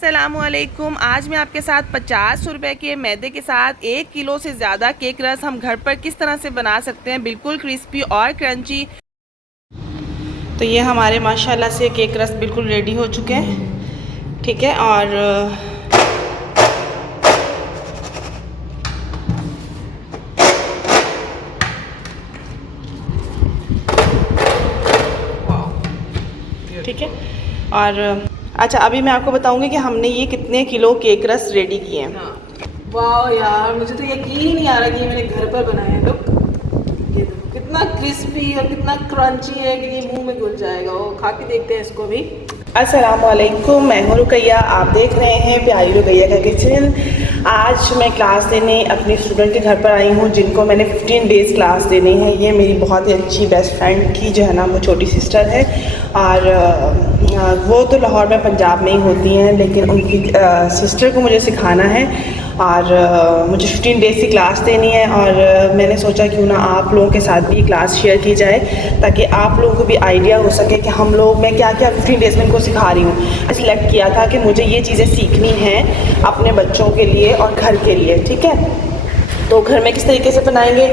अस्सलामुअलैकुम। आज मैं आपके साथ 50 रुपए के मैदे के साथ 1 किलो से ज़्यादा केक रस हम घर पर किस तरह से बना सकते हैं, बिल्कुल क्रिस्पी और क्रंची। तो ये हमारे माशाल्लाह से केक रस बिल्कुल रेडी हो चुके हैं, ठीक है। और ठीक है। और अच्छा, अभी मैं आपको बताऊंगी कि हमने ये कितने किलो केक रस रेडी किए हैं। हाँ। वाह यार, मुझे तो यकीन ही नहीं आ रहा कि ये मैंने घर पर बनाया है। लोग ये देखो कितना क्रिस्पी और कितना क्रंची है कि ये मुंह में घुल जाएगा। वो खा के देखते हैं इसको भी। अस्सलामुअलैकुम, मैं हूं रुकैया, आप देख रहे हैं प्यारी रुकैया का किचन। आज मैं क्लास देने अपने स्टूडेंट के घर पर आई हूं, जिनको मैंने 15 डेज़ क्लास देनी है। ये मेरी बहुत ही अच्छी बेस्ट फ्रेंड की जो है ना वो छोटी सिस्टर है, और वो तो लाहौर में पंजाब में ही होती हैं, लेकिन उनकी सिस्टर को मुझे सिखाना है और मुझे 15 डेज़ की क्लास देनी है। और मैंने सोचा क्यों ना आप लोगों के साथ भी क्लास शेयर की जाए, ताकि आप लोगों को भी आइडिया हो सके कि हम लोग मैं क्या क्या 15 डेज़ में इनको सिखा रही हूँ। सिलेक्ट किया था कि मुझे ये चीज़ें सीखनी हैं अपने बच्चों के लिए और घर के लिए, ठीक है। तो घर में किस तरीके से बनाएंगे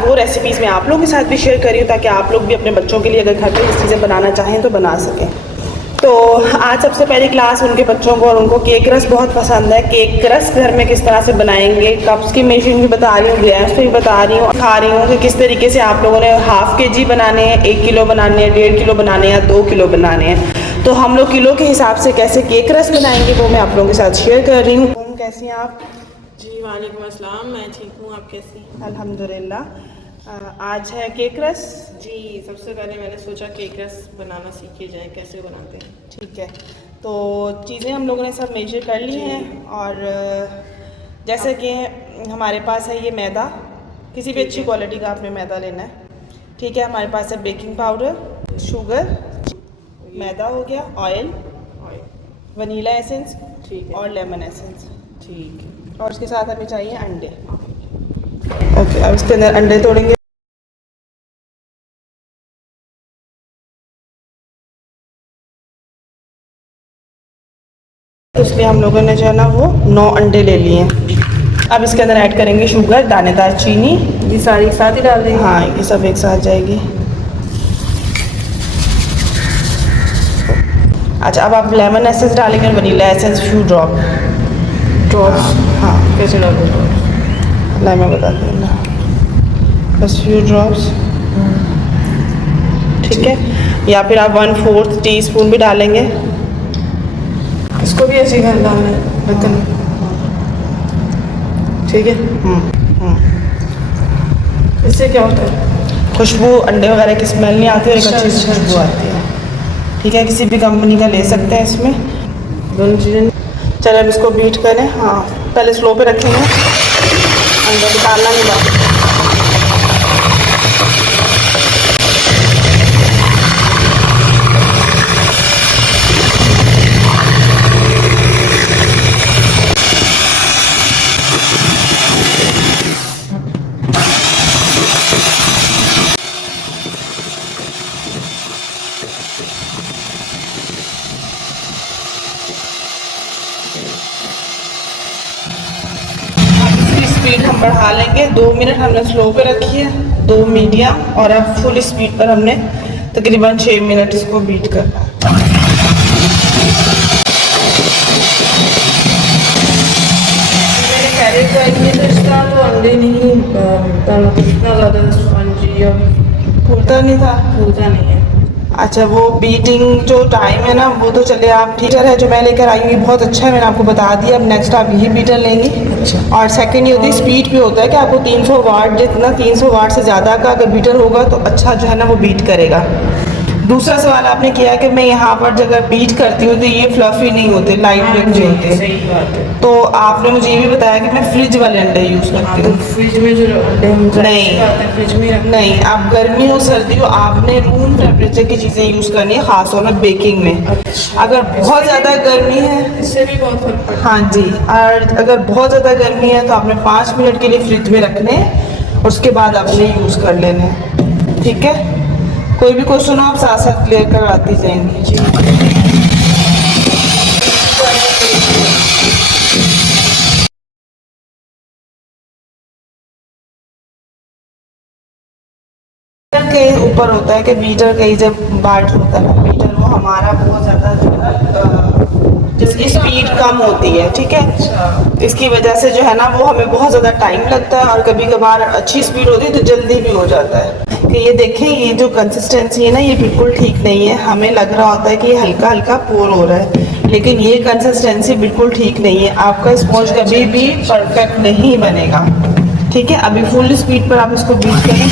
वो रेसिपीज़ मैं आप लोगों के साथ भी शेयर करी हूँ, ताकि आप लोग भी अपने बच्चों के लिए अगर घर पर इस चीज़ें बनाना चाहें तो बना सकें। तो आज सबसे पहली क्लास उनके बच्चों को, और उनको केक रस बहुत पसंद है। केक रस घर में किस तरह से बनाएंगे, कप्स की मेजरिंग भी बता रही हूँ, गैस पे भी बता रही हूँ, खा रही हूँ कि किस तरीके से आप लोगों ने हाफ़ kg बनाने हैं, 1 किलो बनाने हैं, 1.5 किलो बनाने हैं या 2 किलो बनाने हैं। तो हम लोग किलो के हिसाब से कैसे केक रस बनाएंगे वो मैं आप लोगों के साथ शेयर कर रही हूँ। कैसी हैं आप? जी वालेकुम अस्सलाम, मैं ठीक हूँ, आप कैसी? अल्हम्दुलिल्लाह। आज है केक रस। जी, सबसे पहले मैंने सोचा केक रस बनाना सीखे जाए, कैसे बनाते हैं। ठीक है, तो चीज़ें हम लोगों ने सब मेजर कर ली हैं। और जैसे कि हमारे पास है ये मैदा, किसी भी अच्छी क्वालिटी का आपने मैदा लेना है, ठीक है। हमारे पास है बेकिंग पाउडर, शुगर, मैदा हो गया, ऑयल, वनीला एसेंस, ठीक है, और लेमन एसेंस, ठीक है। और उसके साथ हमें चाहिए अंडे। ओके, अब इसके अंदर अंडे तोड़ेंगे। इसलिए हम लोगों ने जो है ना वो 9 अंडे ले लिए हैं। अब इसके अंदर ऐड करेंगे शुगर, दानेदार चीनी। ये सारी एक साथ ही डाल देंगे? हाँ, ये सब एक साथ जाएगी। अच्छा, अब आप लेमन एसेंस डालेंगे और वनीला एसेंस फ्यू ड्रॉप्स। हाँ, कैसे डालते हैं? मैं बता दूँगा, बस फ्यू ड्रॉप्स, ठीक है। या फिर आप 1/4 टीस्पून भी डालेंगे। इसको भी ऐसे ही डालना है ढक्कन, ठीक है। इससे क्या होता है? खुशबू, अंडे वगैरह की स्मेल नहीं आती और एक अच्छी खुशबू आती है, ठीक है। किसी भी कंपनी का ले सकते हैं इसमें दोनों चीज़ें। चलो अब इसको बीट करें। हाँ, पहले स्लो पे रखेंगे, अंदर डालना नहीं बात। स्पीड हम बढ़ा लेंगे। 2 मिनट हमने स्लो पे रखी है, 2 मीडियम, और अब फुल स्पीड पर हमने तकरीबन 6 मिनट इसको बीट करना है। मैंने कैरेट ट्राई किए थे, इसका तो अंडे नहीं इतना ज़्यादा स्पंजी और फूलता नहीं था। फूलता नहीं है। अच्छा, वो बीटिंग जो टाइम है ना वो तो चले, आप बीटर है जो मैं लेकर आई हूँ ये बहुत अच्छा है, मैंने आपको बता दिया। अब नेक्स्ट आप यही बीटर लेंगी। अच्छा। और सेकंड ये होती है स्पीड पे होता है कि आपको 300 वाट, जितना 300 वाट से ज़्यादा का अगर बीटर होगा तो अच्छा जो है ना वो बीट करेगा। दूसरा सवाल आपने किया कि मैं यहाँ पर जब बीट करती हूँ तो ये फ्लफी नहीं होते, लाइट वेट नहीं होते। सही बात है। तो आपने मुझे ये भी बताया कि मैं फ्रिज वाले अंडे यूज़ करती हूँ। फ्रिज में जो अंडे हम फ्रिज में नहीं, आप गर्मी हो सर्दी हो आपने रूम टेम्परेचर की चीज़ें यूज़ करनी है, ख़ासतौर में बेकिंग में। अगर बहुत ज़्यादा गर्मी है, इससे भी बहुत फर्क पड़ता है। हाँ जी, और अगर बहुत ज़्यादा गर्मी है तो आपने 5 मिनट के लिए फ्रिज में रखने और उसके बाद आपने यूज़ कर लेने, ठीक है। कोई भी क्वेश्चन हो आप साथ साथ क्लियर करवाती जाएंगी। जी, के ऊपर होता है कि बीटर कहीं जब बाट होता है ना बीटर, वो हमारा बहुत ज़्यादा जो है ना जिसकी स्पीड कम होती है, ठीक है, इसकी वजह से जो है ना वो हमें बहुत ज़्यादा टाइम लगता है और कभी कभार अच्छी स्पीड होती है तो जल्दी भी हो जाता है। कि ये देखें, ये जो कंसिस्टेंसी है ना ये बिल्कुल ठीक नहीं है। हमें लग रहा होता है कि ये हल्का हल्का पोर हो रहा है, लेकिन ये कंसिस्टेंसी बिल्कुल ठीक नहीं है। आपका स्पॉन्ज कभी भी परफेक्ट नहीं बनेगा, ठीक है। अभी फुल स्पीड पर आप इसको बीट करें।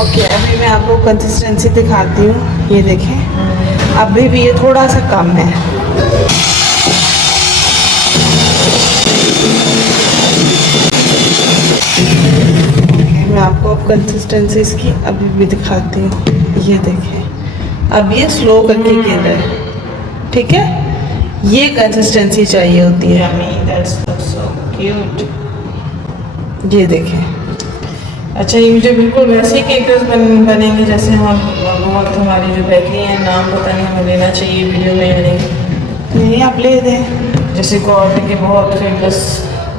ओके, अभी मैं आपको कंसिस्टेंसी दिखाती हूँ। ये देखें, अभी भी ये थोड़ा सा कम है। मैं आपको अब कंसिस्टेंसी इसकी अभी भी दिखाती हूँ। ये देखें, अब ये स्लो करके गिर रहा है, ठीक है। ये कंसिस्टेंसी चाहिए होती है हमें। so ये देखें। अच्छा, ये मुझे बिल्कुल वैसे ही केक्स बनेंगे जैसे हम बहुत हमारी जो बेकरी है, नाम पता नहीं हमें लेना चाहिए वीडियो में या नहीं, आप ले दें। जैसे कॉर्न के बहुत फेमस,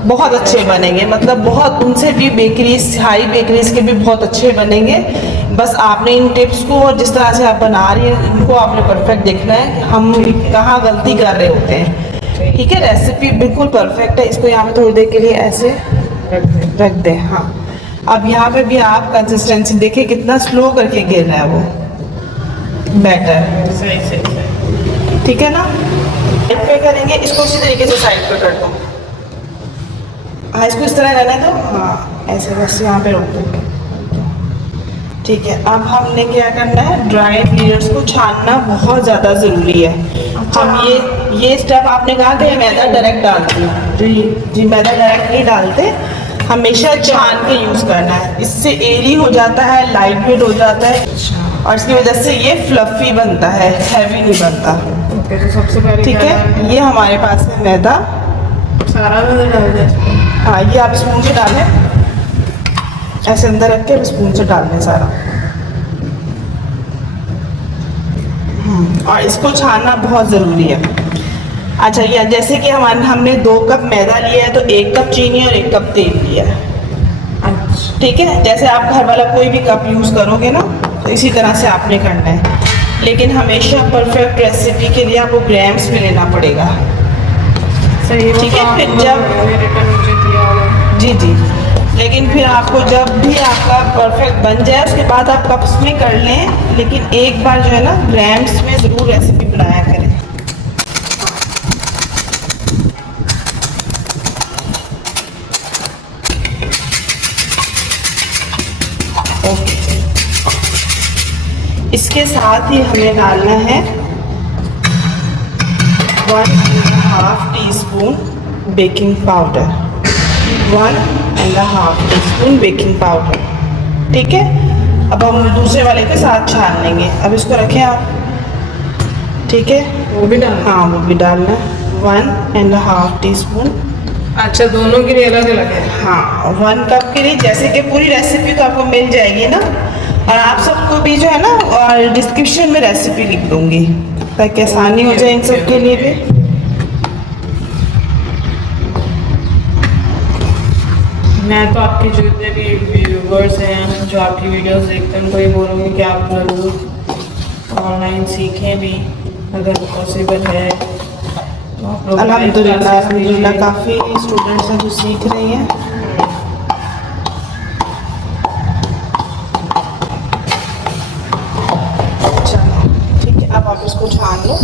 बहुत अच्छे बनेंगे, मतलब बहुत, उनसे भी बेकरीज, हाई बेकरीज के भी बहुत अच्छे बनेंगे। बस आपने इन टिप्स को और जिस तरह से आप बना रही हैं इनको आपने परफेक्ट देखना है कि हम कहाँ गलती कर रहे होते हैं, ठीक है। रेसिपी बिल्कुल परफेक्ट है। इसको यहाँ पे थोड़ी देर के लिए ऐसे रख दें। हाँ, अब यहाँ पे भी आप कंसिस्टेंसी देखिए कितना स्लो करके गिर रहा है वो बैटर, सही ठीक है ना। साइड पे करेंगे इसको, इसी तरीके से साइड पे कर दो। हाँ, इसको इस तरह रहने दो। हाँ, ऐसे बस यहाँ पे रोक दो, ठीक है। अब हमने क्या करना है, ड्राई इंग्रेडिएंट्स को छानना बहुत ज़्यादा ज़रूरी है। हम ये स्टेप आपने कहा कि मैदा डायरेक्ट डालती हूँ। जी, मैदा डायरेक्ट नहीं डालते, हमेशा छान के यूज़ करना है। इससे एयरी हो जाता है, लाइट वेट हो जाता है और इसकी वजह से ये फ्लफी बनता है, हैवी नहीं बनता। तो सबसे पहले ठीक है, ये हमारे पास है मैदा। सारा मैदा डाल दें। हाँ, ये आप स्पून से डालें, ऐसे अंदर रख के स्पून से डाल दें सारा। और इसको छानना बहुत ज़रूरी है। अच्छा, ये जैसे कि हमने 2 कप मैदा लिया है तो 1 कप चीनी और 1 कप तेल लिया है, अच्छा, ठीक है। जैसे आप घर वाला कोई भी कप यूज़ करोगे ना तो इसी तरह से आपने करना है, लेकिन हमेशा परफेक्ट रेसिपी के लिए आपको ग्राम्स में लेना पड़ेगा, सही, ठीक है। फिर जब जी, लेकिन फिर आपको जब भी आपका परफेक्ट बन जाए उसके बाद आप कप्स में कर लें, लेकिन एक बार जो है ना ग्राम्स में ज़रूर रेसिपी बनाया करें। ओके, इसके साथ ही हमें डालना है 1.5 teaspoon baking powder, 1.5 teaspoon baking powder, ठीक है। अब हम दूसरे वाले के साथ छान लेंगे। अब इसको रखें आप, ठीक है। वो भी डालना? हाँ, वो भी डालना, 1.5 टीस्पून। अच्छा, दोनों के लिए अलग अलग है? हाँ, 1 कप के लिए, जैसे कि पूरी रेसिपी तो आपको मिल जाएगी ना, और आप सबको भी जो है ना और डिस्क्रिप्शन में रेसिपी लिख दूँगी ताकि आसानी हो जाए इन सब के लिए भी। मैं तो आपके जो इतने भी व्यूवर्स हैं जो आपकी वीडियोस देखते हैं उनको ये बोलूँगी कि आप ज़रूर ऑनलाइन सीखें भी, अगर पॉसिबल है तो आप लोग अल्हम्दुलिल्लाह काफ़ी स्टूडेंट्स हैं जो सीख रही हैं। चलो ठीक है, अब आप इसको छान लो।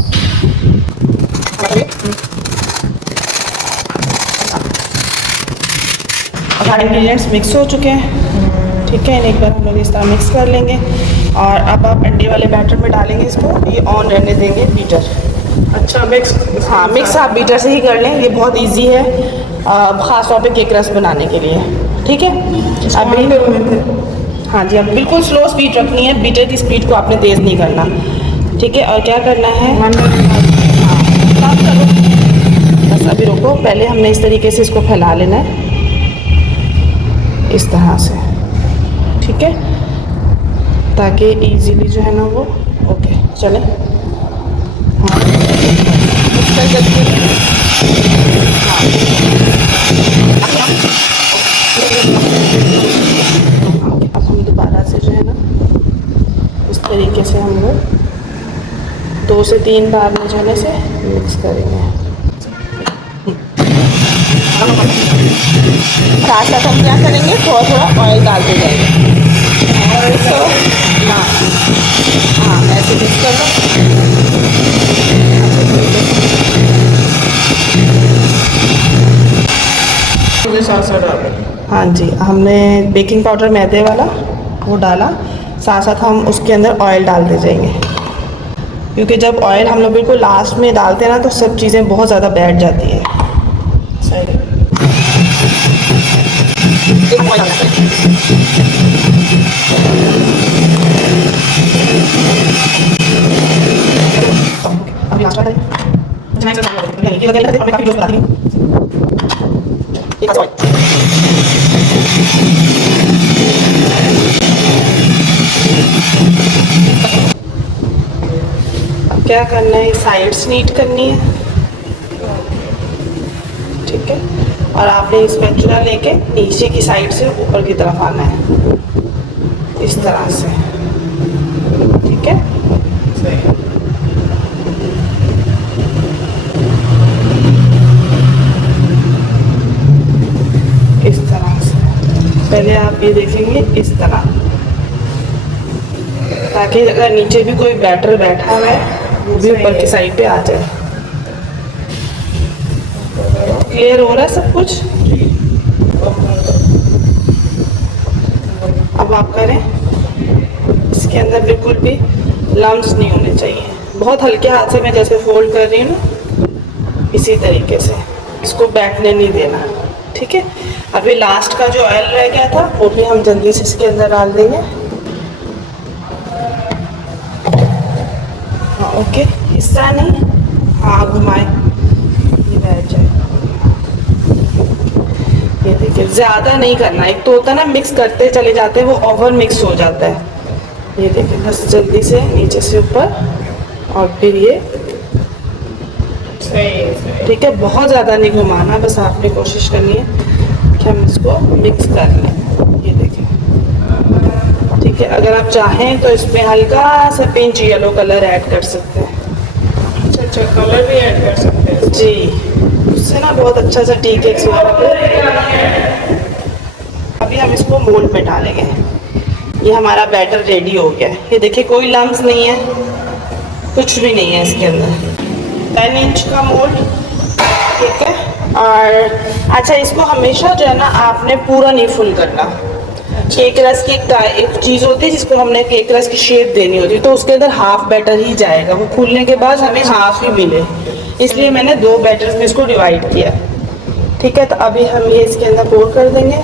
सारे इंग्रेडिएंट्स मिक्स हो चुके हैं, ठीक है। एक बार हम लोग इस तरह मिक्स कर लेंगे और अब आप अंडे वाले बैटर में डालेंगे इसको। ये ऑन रहने देंगे बीटर। अच्छा, मिक्स? हाँ, मिक्स आप बीटर से ही कर लें, ये बहुत इजी है ख़ास तौर पे केक रस बनाने के लिए, ठीक है। अभी हाँ जी, अब बिल्कुल स्लो स्पीड रखनी है, बीटर की स्पीड को आपने तेज़ नहीं करना, ठीक है। और क्या करना है, हाँ करो, बस अभी रुको, पहले हमने इस तरीके से इसको फैला लेना है, इस तरह से, ठीक है, ताकि इजीली जो है ना वो ओके चले। हाँ इसका जल्दी अब हम दोबारा से जो है ना इस तरीके से हम लोग 2 से 3 बार में जाने से मिक्स करेंगे। साथ साथ हम क्या करेंगे, थोड़ा थोड़ा ऑयल डालते जाएंगे और इसको हाँ ऐसे मिक्स कर लो। मुझे साथ साथ डाल। हाँ जी, हमने बेकिंग पाउडर मैदे वाला वो डाला, साथ साथ हम उसके अंदर ऑयल डालते जाएंगे, क्योंकि जब ऑयल हम लोग बिल्कुल लास्ट में डालते हैं ना तो सब चीज़ें बहुत ज़्यादा बैठ जाती हैं। सही। अभी लास्ट वाला है। ये लगे हमें काफ़ी यूज़ बताती हूँ। अब क्या करना है, साइड्स नीट करनी है, ठीक है, और आपने स्पैचुला लेके नीचे की साइड से ऊपर की तरफ आना है इस तरह से, ठीक है। सही। इस तरह से पहले आप ये देखेंगे इस तरह, ताकि अगर नीचे भी कोई बैटर बैठा हुआ है वो भी ऊपर की साइड पे आ जाए। क्लियर हो रहा है सब कुछ? अब आप करें, इसके अंदर बिल्कुल भी लम्स नहीं होने चाहिए, बहुत हल्के हाथ से मैं जैसे फोल्ड कर रही हूँ ना इसी तरीके से इसको बैठने नहीं देना, ठीक है। अभी लास्ट का जो ऑयल रह गया था वो भी हम जल्दी से इसके अंदर डाल देंगे। हाँ ओके, इस तरह नहीं, हाँ घुमाए, ये बैठ जाए। ये देखिए ज़्यादा नहीं करना, एक तो होता है ना मिक्स करते चले जाते हैं वो ओवर मिक्स हो जाता है। ये देखिए बस जल्दी से नीचे से ऊपर और फिर ये, सही। ठीक है, बहुत ज़्यादा नहीं घुमाना, बस आपने कोशिश करनी है कि हम इसको मिक्स कर लें। ये देखिए, ठीक है, अगर आप चाहें तो इसमें हल्का सा पिंच येलो कलर ऐड कर सकते हैं। अच्छा कलर भी ऐड कर सकते हैं जी, उससे ना बहुत अच्छा सा टी केक होगा। अभी हम इसको मोल्ड में डालेंगे। ये हमारा बैटर रेडी हो गया है। ये देखिए कोई लम्स नहीं है, कुछ भी नहीं है इसके अंदर। 10 इंच का मोल्ड, ठीक है। और अच्छा, इसको हमेशा जो है ना आपने पूरा नहीं फुल करना। केक रस की एक चीज़ होती है जिसको हमने केक रस की शेप देनी होती है, तो उसके अंदर हाफ बैटर ही जाएगा, वो फूलने के बाद हमें हाफ ही मिले, इसलिए मैंने 2 बैटर्स में इसको डिवाइड किया, ठीक है। तो अभी हम ये इसके अंदर पोर कर देंगे।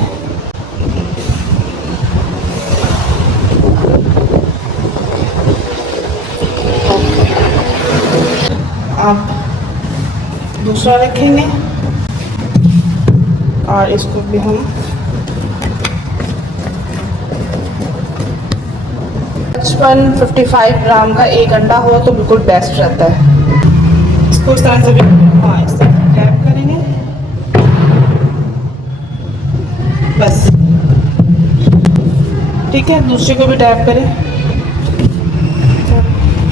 अब दूसरा रखेंगे और इसको भी हम 55 ग्राम का एक अंडा हो तो बिल्कुल बेस्ट रहता है। इसको इस तरह से भी, हाँ इस तरह टैप करेंगे बस, ठीक है। दूसरे को भी टैप करें।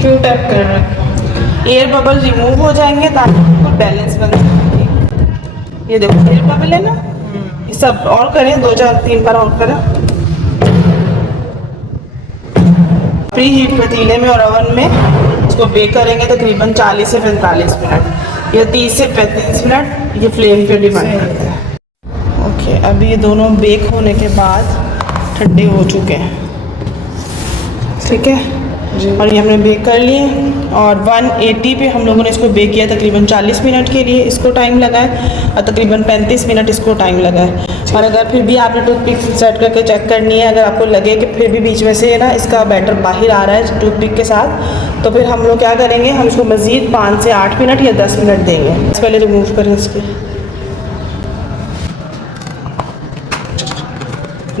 क्यों टैप कर रहे हैं? एयर बबल रिमूव हो जाएंगे ताकि बिल्कुल बैलेंस बन जाए। ये देखो एयर बबल है ना, ये सब और करें, 2 4 3 बार और करें। प्री हीट पतीले में और ओवन में इसको बेक करेंगे तकरीबन 40 से 45 मिनट या 30 से 35 मिनट, ये फ्लेम पे डिपेंड करता है। ओके, अभी ये दोनों बेक होने के बाद ठंडे हो चुके हैं, ठीक है जी। और ये हमने बेक कर लिए और 180 पे हम लोगों ने इसको बेक किया तकरीबन 40 मिनट के लिए इसको टाइम लगा है, और तकरीबन 35 मिनट इसको टाइम लगा है। और अगर फिर भी आपने टूथपिक सेट करके चेक करनी है, अगर आपको लगे कि फिर भी बीच में से ना इसका बैटर बाहर आ रहा है टूथपिक के साथ, तो फिर हम लोग क्या करेंगे, हम इसको मज़ीद 5 से 8 मिनट या 10 मिनट देंगे। पहले रिमूव करें इसके,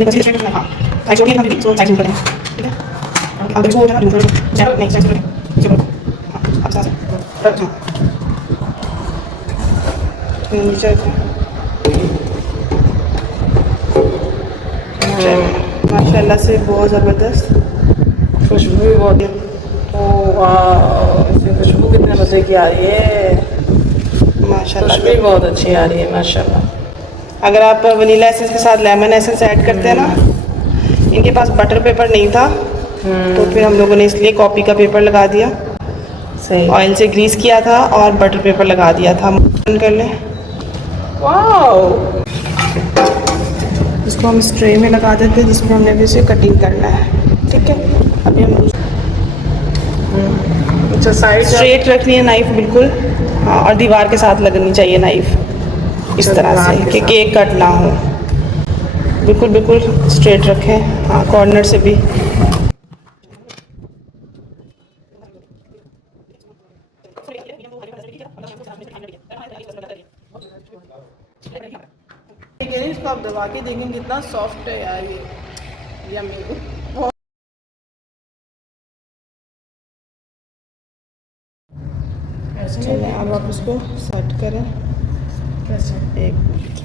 साइड छोड़ना, हाँ साइड छोड़िए ना दीदी, साइड छोड़ दें, ठीक है। अब इसको उठाना, चलो नेक्स्ट साइड छोड़िए, चलो हाँ अब साथ रख, हाँ नीचे माशाल्लाह से बहुत ज़बरदस्त खुशबू भी बहुत है। ओह वाह, इसकी खुशबू कितने मज़े की आ रही है, माशाल्लाह। खुशबू भी बहुत अच्छी आ रही है माशाल्लाह। अगर आप वनीला एसेंस के साथ लेमन एसेंस ऐड करते हैं ना, इनके पास बटर पेपर नहीं था तो फिर हम लोगों ने इसलिए कॉफ़ी का पेपर लगा दिया, सही, ऑयल से ग्रीस किया था और बटर पेपर लगा दिया था। कर लें, वाह, इसको हम स्ट्रे में लगा देते हैं जिसमें हमने भी इसे कटिंग करना है, ठीक है। अभी हम अच्छा साइड स्ट्रेट रखनी है नाइफ बिल्कुल, हाँ और दीवार के साथ लगनी चाहिए नाइफ इस तरह से कि केक कट ना हो, बिल्कुल बिल्कुल स्ट्रेट रखें, हाँ कॉर्नर से भी। इसको आप दबा के देखेंगे कितना सॉफ्ट है यार ये, यम्मी। चलें अब आप इसको सेट करें, कैसे, एक मिनट,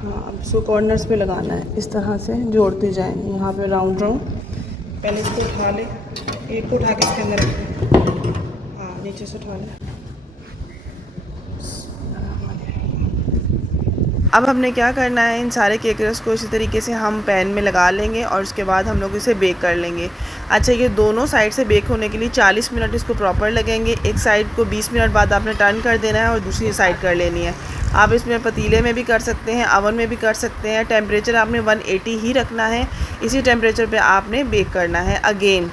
हाँ अब इसको कॉर्नर्स पे लगाना है, इस तरह से जोड़ते जाएं, यहाँ पे राउंड राउंड। पहले इसको उठा लें, एक को उठा के इसके अंदर रखें, हाँ नीचे से उठा लें। अब हमने क्या करना है, इन सारे केकर्स को इसी तरीके से हम पैन में लगा लेंगे और उसके बाद हम लोग इसे बेक कर लेंगे। अच्छा ये दोनों साइड से बेक होने के लिए 40 मिनट इसको प्रॉपर लगेंगे। एक साइड को 20 मिनट बाद आपने टर्न कर देना है और दूसरी साइड कर लेनी है। आप इसमें पतीले में भी कर सकते हैं, ओवन में भी कर सकते हैं। टेम्परेचर आपने 180 ही रखना है, इसी टेम्परेचर पे आपने बेक करना है अगेन,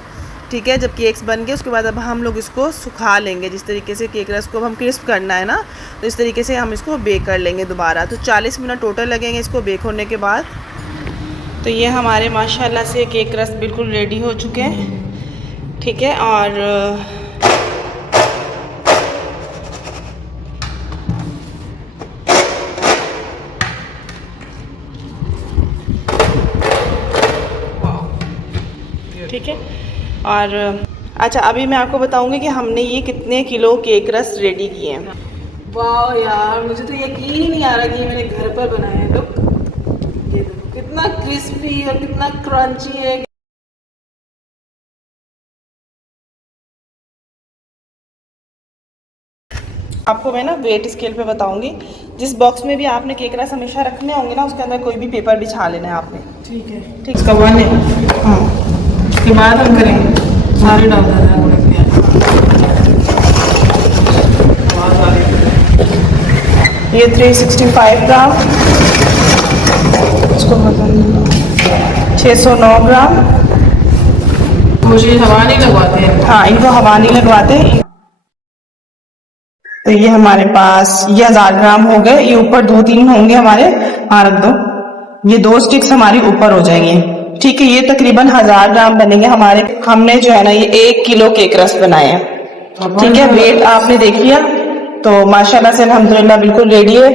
ठीक है। जब केक्स बन गए उसके बाद अब हम लोग इसको सुखा लेंगे, जिस तरीके से केक रस को अब हम क्रिस्प करना है ना, तो इस तरीके से हम इसको बेक कर लेंगे दोबारा। तो 40 मिनट टोटल लगेंगे इसको बेक होने के बाद। तो ये हमारे माशाल्लाह से केक रस बिल्कुल रेडी हो चुके हैं, ठीक है। और ठीक है। और अच्छा अभी मैं आपको बताऊंगी कि हमने ये कितने किलो केक रस रेडी किए हैं। वाह यार, मुझे तो यकीन ही नहीं आ रहा कि ये मैंने घर पर बनाया है। तो ये देखो कितना क्रिस्पी और कितना क्रंची है। आपको मैं ना वेट स्केल पे बताऊंगी। जिस बॉक्स में भी आपने केक रस हमेशा रखने होंगे ना, उसके अंदर कोई भी पेपर बिछा लेना है आपने, ठीक है, ठीक इसका 1 है, हाँ उसके बाद हम करेंगे सारे डालना है। ये 365 ग्राम, इसको 609 ग्राम। मुझे हवा नहीं लगवाते हैं, हाँ इनको हवा नहीं लगवाते। तो ये हमारे पास ये 1000 ग्राम हो गए। ये ऊपर 2-3 होंगे हमारे, हाँ रख दो। ये 2 स्टिक्स हमारी ऊपर हो जाएंगे, ठीक है। ये तकरीबन 1000 ग्राम बनेंगे हमारे। हमने जो है ना ये 1 किलो केक रस बनाए हैं, ठीक है। वेट आपने देख लिया, तो माशाल्लाह से अल्हम्दुलिल्लाह बिल्कुल रेडी है।